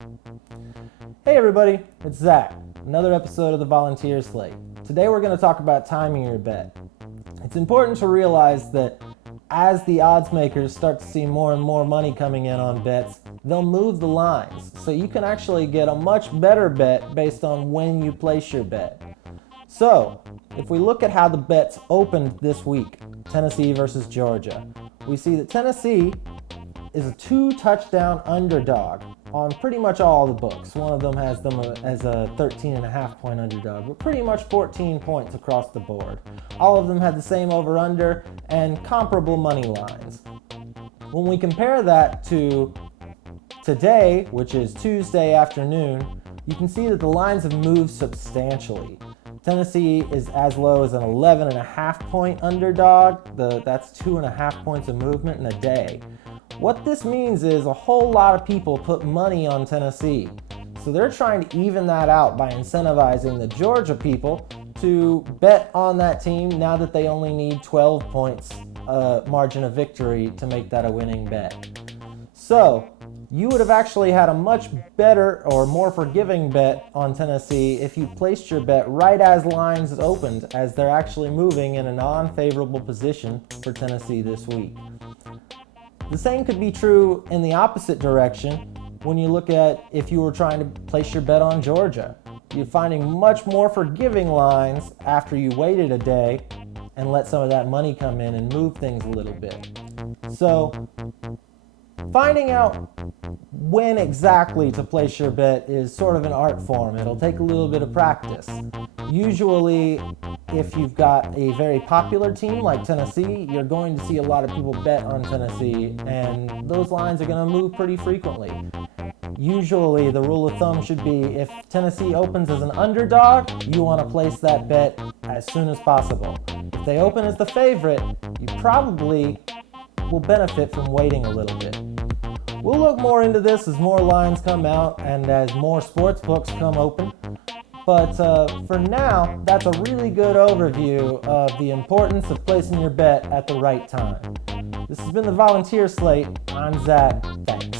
Hey everybody, it's Zach. Another episode of the Volunteer Slate. Today we're going to talk about timing your bet. It's important to realize that as the odds makers start to see more and more money coming in on bets, they'll move the lines. So you can actually get a much better bet based on when you place your bet. So, if we look at how the bets opened this week, Tennessee versus Georgia, we see that Tennessee is a 2-touchdown underdog on pretty much all the books. One of them has them as a 13.5 point underdog, but pretty much 14 points across the board. All of them had the same over-under and comparable money lines. When we compare that to today, which is Tuesday afternoon, you can see that the lines have moved substantially. Tennessee is as low as an 11.5 point underdog. That's 2.5 points of movement in a day. What this means is a whole lot of people put money on Tennessee. So they're trying to even that out by incentivizing the Georgia people to bet on that team now that they only need 12 points margin of victory to make that a winning bet. So you would have actually had a much better or more forgiving bet on Tennessee if you placed your bet right as lines opened, as they're actually moving in a non-favorable position for Tennessee this week. The same could be true in the opposite direction when you look at if you were trying to place your bet on Georgia. You're finding much more forgiving lines after you waited a day and let some of that money come in and move things a little bit. So, finding out when exactly to place your bet is sort of an art form. It'll take a little bit of practice. Usually, if you've got a very popular team like Tennessee, you're going to see a lot of people bet on Tennessee, and those lines are going to move pretty frequently. Usually, the rule of thumb should be if Tennessee opens as an underdog, you want to place that bet as soon as possible. If they open as the favorite, you probably will benefit from waiting a little bit. We'll look more into this as more lines come out and as more sports books come open. But for now, that's a really good overview of the importance of placing your bet at the right time. This has been the Volunteer Slate. I'm Zach. Thanks.